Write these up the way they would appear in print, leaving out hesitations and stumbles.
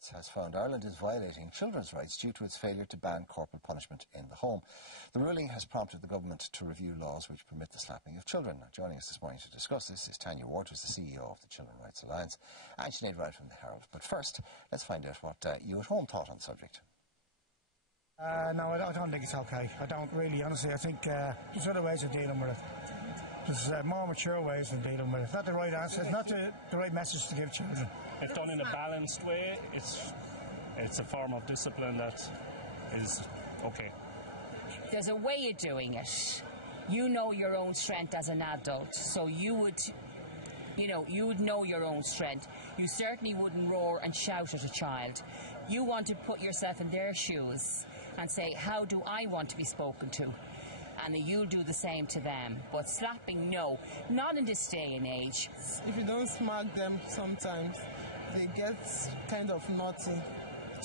Rights has found Ireland is violating children's rights due to its failure to ban corporal punishment in the home. The ruling has prompted the government to review laws which permit the slapping of children. Now, joining us this morning to discuss this is Tanya Ward, who's the CEO of the Children's Rights Alliance, and Sinead Wright from the Herald. But first, let's find out what you at home thought on the subject. No, I don't think it's okay. I don't really, honestly. I think there's other ways of dealing with it. There's more mature ways of dealing with it. It's not the right answer. It's not the right message to give children. If done in a balanced way, it's a form of discipline that is okay. There's a way of doing it. You know your own strength as an adult, so you would know your own strength. You certainly wouldn't roar and shout at a child. You want to put yourself in their shoes and say, how do I want to be spoken to? And you'll do the same to them. But slapping, no, not in this day and age. If you don't smack them sometimes, they get kind of naughty,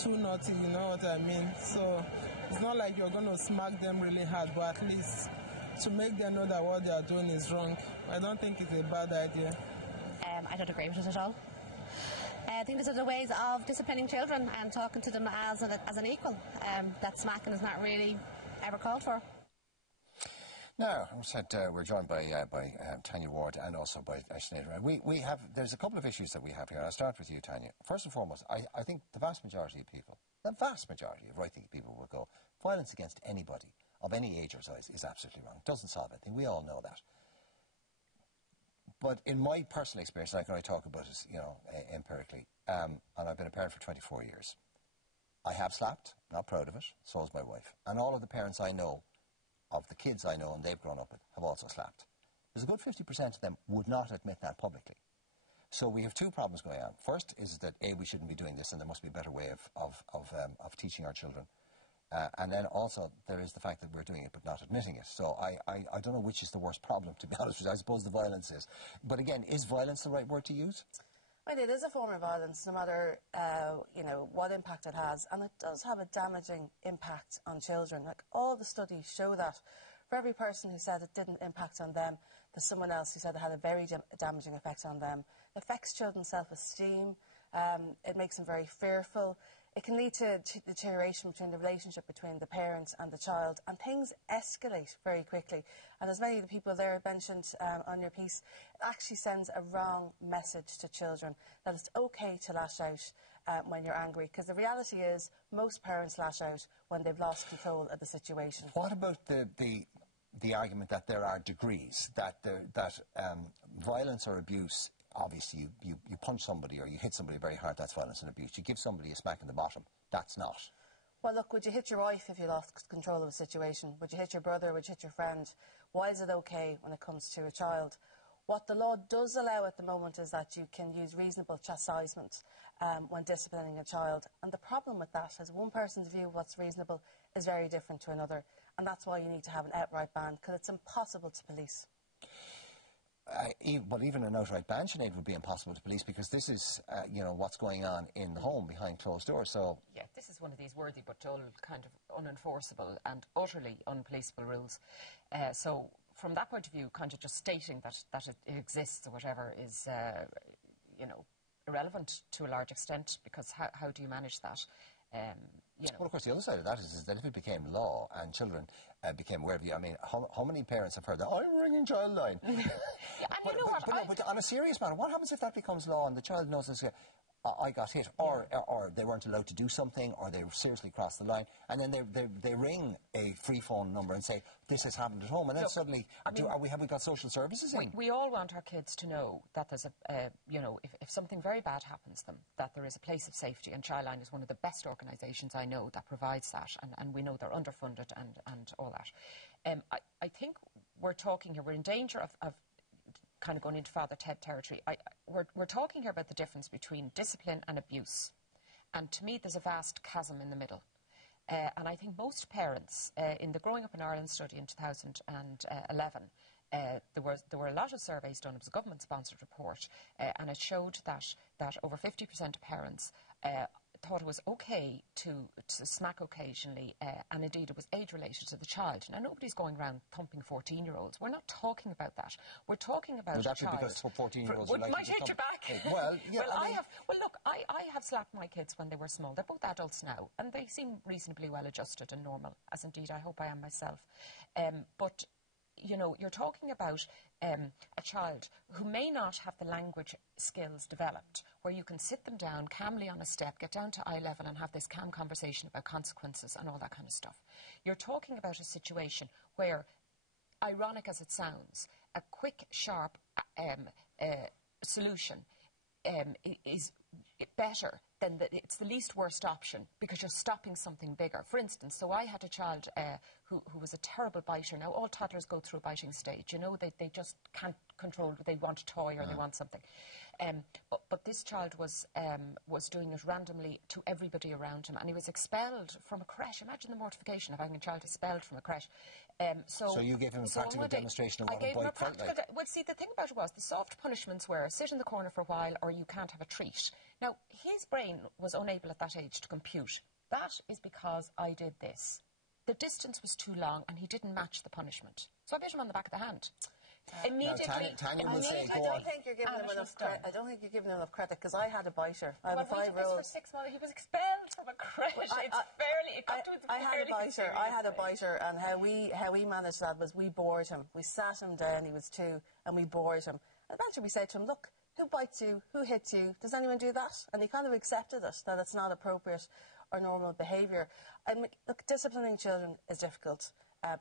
too naughty, you know what I mean? So it's not like you're going to smack them really hard, but at least to make them know that what they are doing is wrong. I don't think it's a bad idea. I don't agree with it at all. I think there's other ways of disciplining children and talking to them as an equal. That smacking is not really ever called for. Now, I said we're joined by Tanya Ward and also by Sinead Wright. There's a couple of issues that we have here. I'll start with you, Tanya. First and foremost, I think the vast majority of people, the vast majority of right-thinking people will go, violence against anybody of any age or size is absolutely wrong. It doesn't solve anything. We all know that. But in my personal experience, like when I talk about it, empirically, and I've been a parent for 24 years, I have slapped, not proud of it, so has my wife. And all of the parents I know, of the kids I know and they've grown up with, have also slapped. There's a good 50% of them would not admit that publicly. So we have two problems going on. First is that, A, we shouldn't be doing this and there must be a better way of teaching our children. And then also there is the fact that we're doing it but not admitting it. So I don't know which is the worst problem, to be honest with you. I suppose the violence is. But again, is violence the right word to use? Well, it is a form of violence, no matter what impact it has, and it does have a damaging impact on children. Like, all the studies show that. For every person who said it didn't impact on them, there's someone else who said it had a very damaging effect on them. It affects children's self-esteem. It makes them very fearful. It can lead to deterioration between the relationship between the parent and the child, and things escalate very quickly. And as many of the people there mentioned on your piece, it actually sends a wrong message to children that it's okay to lash out when you're angry, because the reality is most parents lash out when they've lost control of the situation. What about the argument that there are degrees, that violence or abuse, obviously you punch somebody or you hit somebody very hard, that's violence and abuse. You give somebody a smack in the bottom, that's not. Well, look, would you hit your wife if you lost control of a situation? Would you hit your brother? Would you hit your friend? Why is it okay when it comes to a child? What the law does allow at the moment is that you can use reasonable chastisement when disciplining a child. And the problem with that is one person's view of what's reasonable is very different to another. And that's why you need to have an outright ban, because it's impossible to police. But even an outright ban, Sinead, would be impossible to police, because this is, what's going on in the home behind closed doors. So yeah, this is one of these worthy but dull, kind of unenforceable and utterly unpoliceable rules. So from that point of view, kind of just stating that it exists or whatever is, irrelevant to a large extent, because how do you manage that? Well, of course, the other side of that is that if it became law and children became aware of you, I mean, how many parents have heard that, I'm ringing childline? Yeah, and but on a serious matter, what happens if that becomes law and the child knows this, I got hit, or they weren't allowed to do something, or they seriously crossed the line, and then they ring a free phone number and say, this has happened at home, and then suddenly, have we got social services in? We all want our kids to know that there's if something very bad happens to them, that there is a place of safety, and Childline is one of the best organisations I know that provides that, and we know they're underfunded and all that. I think we're talking here, we're in danger of kind of going into Father Ted territory. We're talking here about the difference between discipline and abuse. And to me, there's a vast chasm in the middle. And I think most parents, in the Growing Up in Ireland study in 2011, there were a lot of surveys done. It was a government-sponsored report, and it showed that over 50% of parents thought it was okay to smack occasionally, and indeed it was age-related to the child. Now, nobody's going around thumping 14-year-olds. We're not talking about that. We're talking about a child. Because 14-year-olds might hit your back. Well, yeah. I have slapped my kids when they were small. They're both adults now, and they seem reasonably well adjusted and normal, as indeed I hope I am myself. But you know, you're talking about a child who may not have the language skills developed, where you can sit them down calmly on a step, get down to eye level and have this calm conversation about consequences and all that kind of stuff. You're talking about a situation where, ironic as it sounds, a quick, sharp solution is better than it's the least worst option, because you're stopping something bigger. For instance, so I had a child who was a terrible biter. Now, all toddlers go through a biting stage. You know, they just can't control. They want a toy or they want something. But this child was doing it randomly to everybody around him, and he was expelled from a creche. Imagine the mortification of having a child expelled from a creche. So you gave him a practical demonstration of what a bite felt like. Well, see, the thing about it was the soft punishments were sit in the corner for a while or you can't have a treat. Now, his brain was unable at that age to compute. That is because I did this. The distance was too long and he didn't match the punishment. So I bit him on the back of the hand. Immediately, Tanya will say, I don't think you're giving him enough credit. I don't think you're giving him enough credit, because I had a biter. I have a 5-year-old. For 6 months. He was expelled from a creche. I had a biter, and how we managed that was we bored him. We sat him down. He was 2, and we bored him. And eventually, we said to him, "Look, who bites you? Who hits you? Does anyone do that?" And he kind of accepted it, that it's not appropriate or normal behaviour. And look, disciplining children is difficult.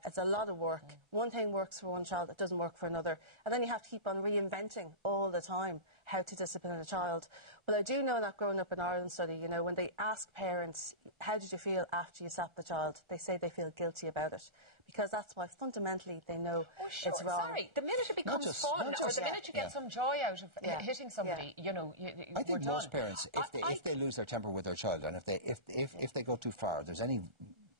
It's a lot of work. One thing works for one child, it doesn't work for another. And then you have to keep on reinventing all the time how to discipline a child. But I do know that growing up in Ireland study, you know, when they ask parents, how did you feel after you slapped the child, they say they feel guilty about it. Because that's why fundamentally they know it's wrong. Sorry, the minute it becomes fun, or the minute you get some joy out of hitting somebody, you know, I think most parents, if they lose their temper with their child, and if they go too far, there's any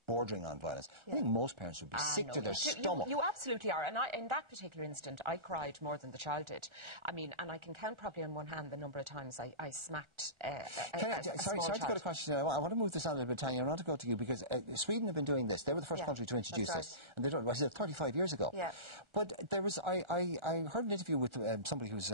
bordering on violence, I think most parents would be sick to their stomach. You absolutely are. And in that particular instant, I cried more than the child did. I mean, and I can count probably on one hand the number of times I smacked Sorry to go to question. I want to move this on a little bit, Tanya. I want to go to you, because Sweden have been doing this. They were the first country to introduce this. And they did it 35 years ago. Yeah. But there was, I heard an interview with somebody who's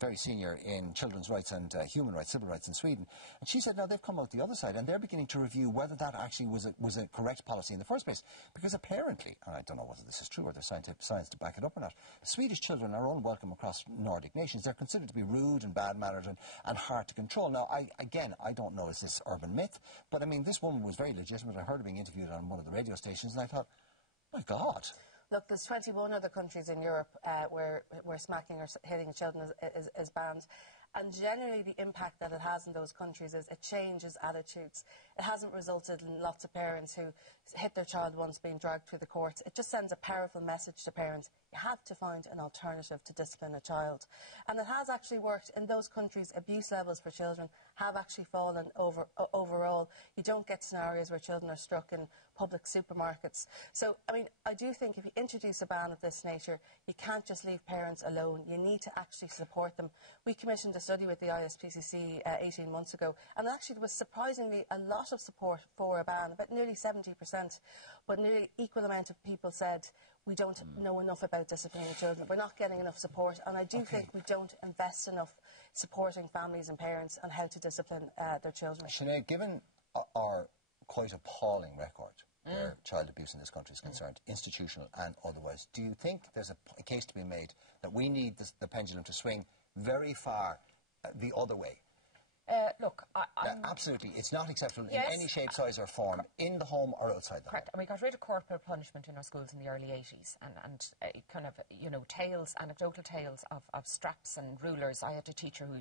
very senior in children's rights and human rights, civil rights in Sweden. And she said, now they've come out the other side and they're beginning to review whether that actually was a correct policy in the first place. Because apparently, and I don't know whether this is true or there's science to back it up or not, Swedish children are unwelcome across Nordic nations. They're considered to be rude and bad-mannered and hard to control. Now, I don't know, is this urban myth? But I mean, this woman was very legitimate. I heard her being interviewed on one of the radio stations and I thought, my God. Look, there's 21 other countries in Europe where smacking or hitting children is banned. And generally the impact that it has in those countries is it changes attitudes. It hasn't resulted in lots of parents who hit their child once being dragged through the courts. It just sends a powerful message to parents. You have to find an alternative to discipline a child. And it has actually worked. In those countries, abuse levels for children have actually fallen overall. You don't get scenarios where children are struck in public supermarkets. So, I mean, I do think if you introduce a ban of this nature, you can't just leave parents alone. You need to actually support them. We commissioned a study with the ISPCC 18 months ago, and actually there was surprisingly a lot of support for a ban, about nearly 70%. But nearly equal amount of people said, we don't know enough about disciplining children. We're not getting enough support, and I do think we don't invest enough supporting families and parents on how to discipline their children. Sinead, given our quite appalling record where child abuse in this country is concerned, institutional and otherwise, do you think there's a case to be made that we need the pendulum to swing very far the other way? Look, absolutely, it's not acceptable in any shape, size or form, in the home or outside the home. And we got rid of corporal punishment in our schools in the early 80s, and kind of, you know, anecdotal tales of straps and rulers. I had a teacher who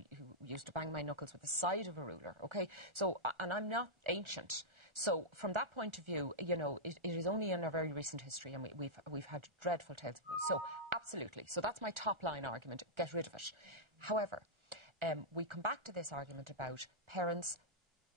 used to bang my knuckles with the side of a ruler, okay? So, and I'm not ancient. So from that point of view, you know, it is only in our very recent history, and we've had dreadful tales of abuse. So absolutely. So that's my top line argument, get rid of it. However, we come back to this argument about parents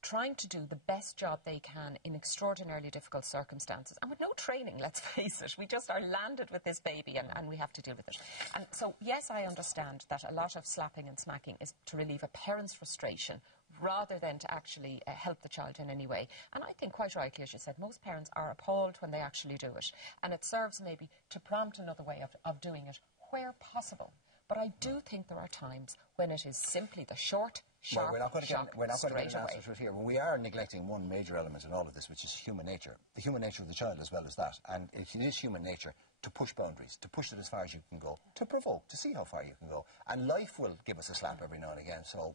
trying to do the best job they can in extraordinarily difficult circumstances. And with no training, let's face it, we just are landed with this baby and we have to deal with it. And so, yes, I understand that a lot of slapping and smacking is to relieve a parent's frustration rather than to actually help the child in any way. And I think quite rightly, as you said, most parents are appalled when they actually do it. And it serves maybe to prompt another way of doing it where possible. But I do think there are times when it is simply the short, sharp, we're not going to get an answer away. to it here. We are neglecting one major element in all of this, which is human nature. The human nature of the child as well as that. And it is human nature to push boundaries, to push it as far as you can go, to provoke, to see how far you can go. And life will give us a slap every now and again. So,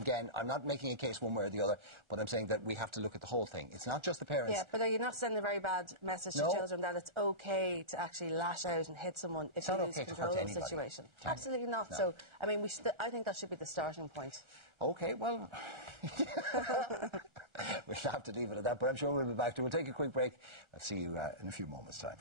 again, I'm not making a case one way or the other, but I'm saying that we have to look at the whole thing. It's not just the parents. Yeah, but are you not sending a very bad message to children that it's okay to actually lash out and hit someone if you lose control of the situation? Absolutely not. No. So, I mean, I think that should be the starting point. Okay, well, we'll have to leave it at that, but I'm sure we'll be back. We'll take a quick break. I'll see you in a few moments' time.